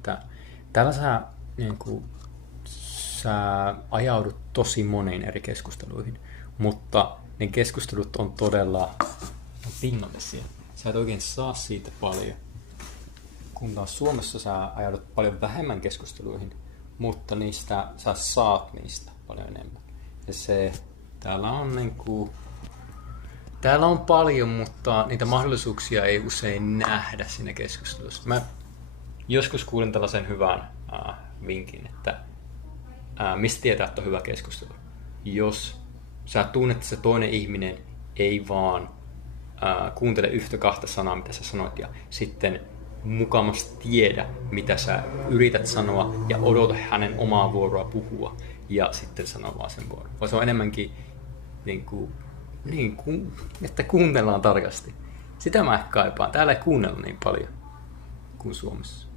Että täällä sä ajaudut tosi moniin eri keskusteluihin, mutta ne keskustelut on todella pinnallisia. Sä et oikein saa siitä paljon. Kun taas Suomessa sä ajaudut paljon vähemmän keskusteluihin, mutta sä saat niistä paljon enemmän. Ja täällä on täällä on paljon, mutta niitä mahdollisuuksia ei usein nähdä siinä keskustelussa. Mä joskus kuulin tällaisen hyvän vinkin, että mistä tietää, että on hyvä keskustelu. Jos sä tunnet, että se toinen ihminen ei vaan kuuntele yhtä kahta sanaa, mitä sä sanoit, ja sitten mukamas tiedä, mitä sä yrität sanoa, ja odota hänen omaa vuoroa puhua, ja sitten sano vaan sen vuoron. Vai se on enemmänkin että kuunnellaan tarkasti. Sitä mä ehkä kaipaan. Täällä ei kuunnella niin paljon kuin Suomessa.